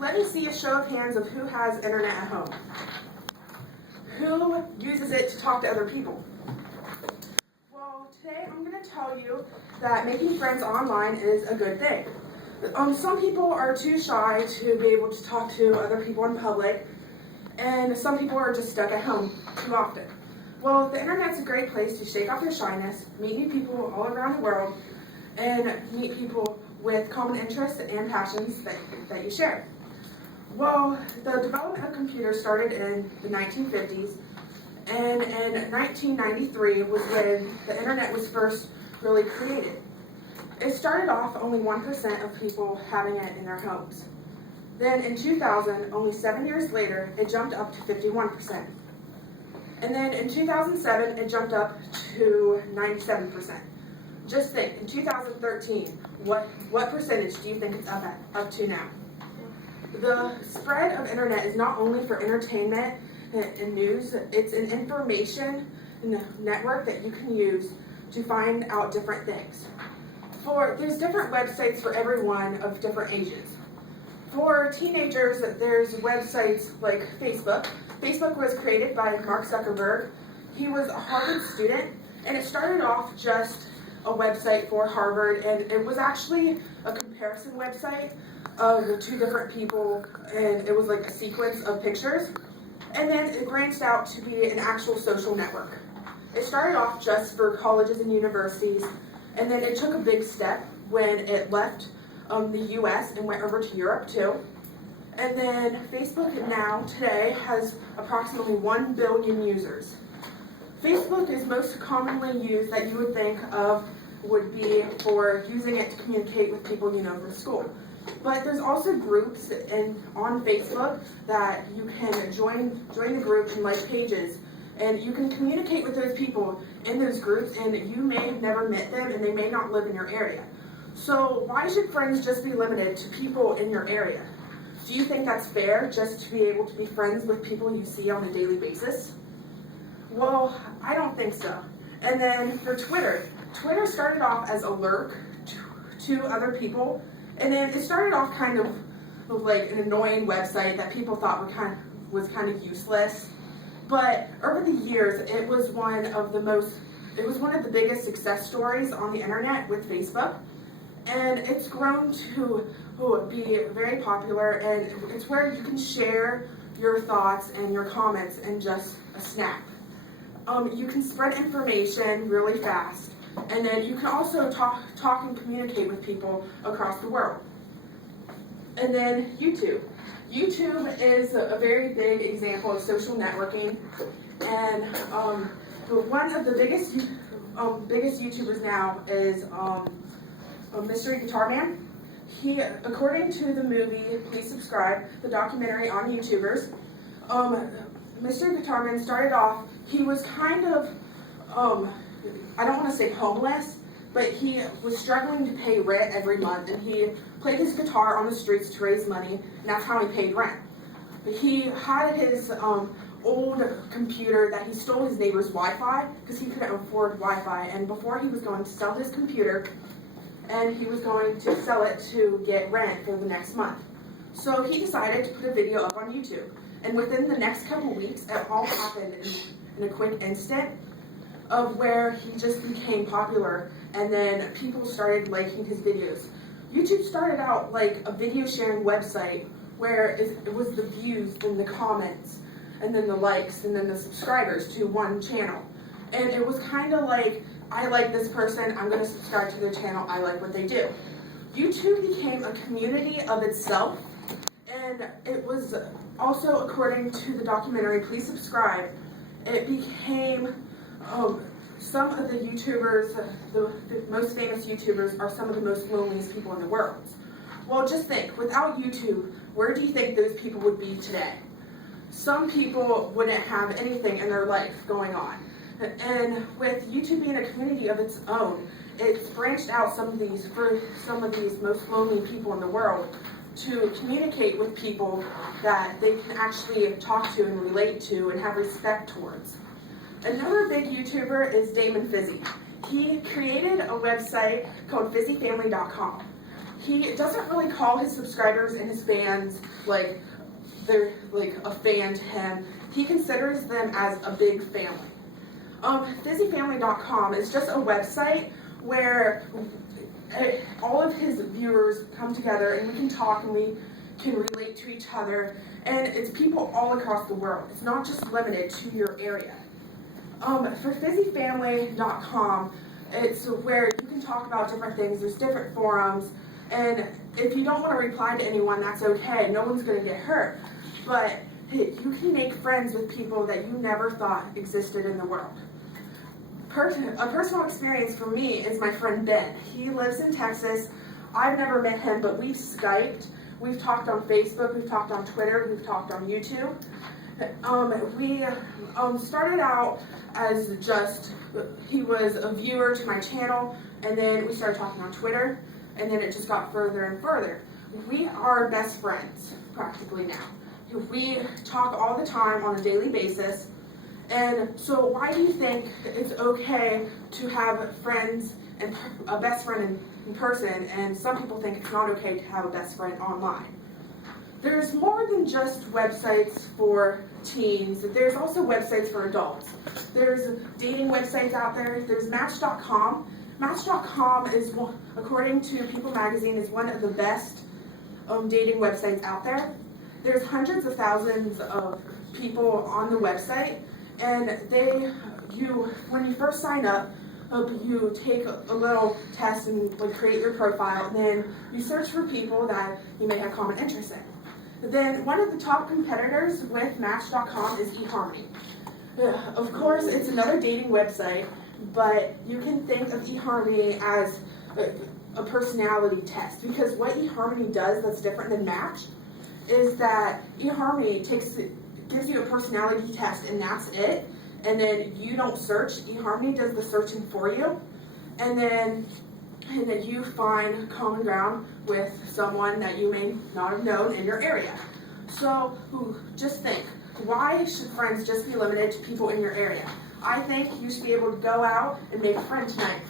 let me see a show of hands of who has internet at home. Who uses it to talk to other people? Well, today I'm going to tell you that making friends online is a good thing. Some people are too shy to be able to talk to other people in public, and some people are just stuck at home too often. Well, the internet's a great place to shake off your shyness, meet new people all around the world, and meet people with common interests and passions that you share. Well, the development of computers started in the 1950s, and in 1993 was when the internet was first really created. It started off only 1% of people having it in their homes. Then in 2000, only 7 years later, it jumped up to 51%. And then in 2007, it jumped up to 97%. Just think, in 2013, what percentage do you think it's up to now? The spread of internet is not only for entertainment and news, it's an information network that you can use to find out different things. There's different websites for everyone of different ages. For teenagers, there's websites like Facebook. Facebook was created by Mark Zuckerberg. He was a Harvard student, and it started off just a website for Harvard, and it was actually a comparison website of two different people, and it was like a sequence of pictures, and then it branched out to be an actual social network. It started off just for colleges and universities, and then it took a big step when it left the US and went over to Europe too. And then Facebook now, today, has approximately 1 billion users. Facebook is most commonly used that you would think of would be for using it to communicate with people you know from school. But there's also groups on Facebook that you can join the group and like pages, and you can communicate with those people in those groups, and you may have never met them and they may not live in your area. So why should friends just be limited to people in your area? Do you think that's fair, just to be able to be friends with people you see on a daily basis? Well, I don't think so. And then for Twitter started off as a lurk to other people, and then it started off kind of like an annoying website that people thought was kind of useless. But over the years, it was one of the biggest success stories on the internet with Facebook. And it's grown to be very popular, and it's where you can share your thoughts and your comments in just a snap. You can spread information really fast, and then you can also talk and communicate with people across the world. And then YouTube. YouTube is a very big example of social networking, and one of the biggest YouTubers now is Mystery Guitar Man. He, according to the movie Please Subscribe, the documentary on YouTubers, Mr. Guitar Man started off, he was kind of, I don't want to say homeless, but he was struggling to pay rent every month, and he played his guitar on the streets to raise money, and that's how he paid rent. But he had his old computer that he stole his neighbor's Wi-Fi because he couldn't afford Wi-Fi, and before he was going to sell his computer, and he was going to sell it to get rent for the next month. So he decided to put a video up on YouTube, and within the next couple weeks, it all happened in a quick instant of where he just became popular, and then people started liking his videos. YouTube started out like a video sharing website where it was the views and the comments and then the likes and then the subscribers to one channel. And it was kind of like, I like this person, I'm going to subscribe to their channel, I like what they do. YouTube became a community of itself, and it was also, according to the documentary Please Subscribe, it became some of the YouTubers, the most famous YouTubers, are some of the most loneliest people in the world. Well, just think, without YouTube, where do you think those people would be today? Some people wouldn't have anything in their life going on. And with YouTube being a community of its own, it's branched out for some of these most lonely people in the world to communicate with people that they can actually talk to and relate to and have respect towards. Another big YouTuber is Damon Fizzy. He created a website called fizzyfamily.com. he doesn't really call his subscribers and his fans like they're like a fan to him. He considers them as a big family. FizzyFamily.com is just a website where all of his viewers come together and we can talk and we can relate to each other, and it's people all across the world. It's not just limited to your area. For FizzyFamily.com, it's where you can talk about different things. There's different forums, and if you don't want to reply to anyone, that's okay. No one's going to get hurt. But you can make friends with people that you never thought existed in the world. A personal experience for me is my friend Ben. He lives in Texas. I've never met him, but we've Skyped. We've talked on Facebook. We've talked on Twitter. We've talked on YouTube. We started out as just, he was a viewer to my channel, and then we started talking on Twitter, and then it just got further and further. We are best friends, practically now. We talk all the time on a daily basis. And so why do you think it's okay to have friends and a best friend in person, and some people think it's not okay to have a best friend online? There's more than just websites for teens. There's also websites for adults. There's dating websites out there. There's Match.com. Match.com is, according to People Magazine, is one of the best dating websites out there. There's hundreds of thousands of people on the website, and when you first sign up, you take a little test and create your profile, and then you search for people that you may have common interests in. Then one of the top competitors with Match.com is eHarmony. Of course, it's another dating website, but you can think of eHarmony as a personality test, because what eHarmony does that's different than Match is that eHarmony gives you a personality test, and that's it. And then you don't search. eHarmony does the searching for you, and then you find common ground with someone that you may not have known in your area. So just think, why should friends just be limited to people in your area? I think you should be able to go out and make a friend tonight.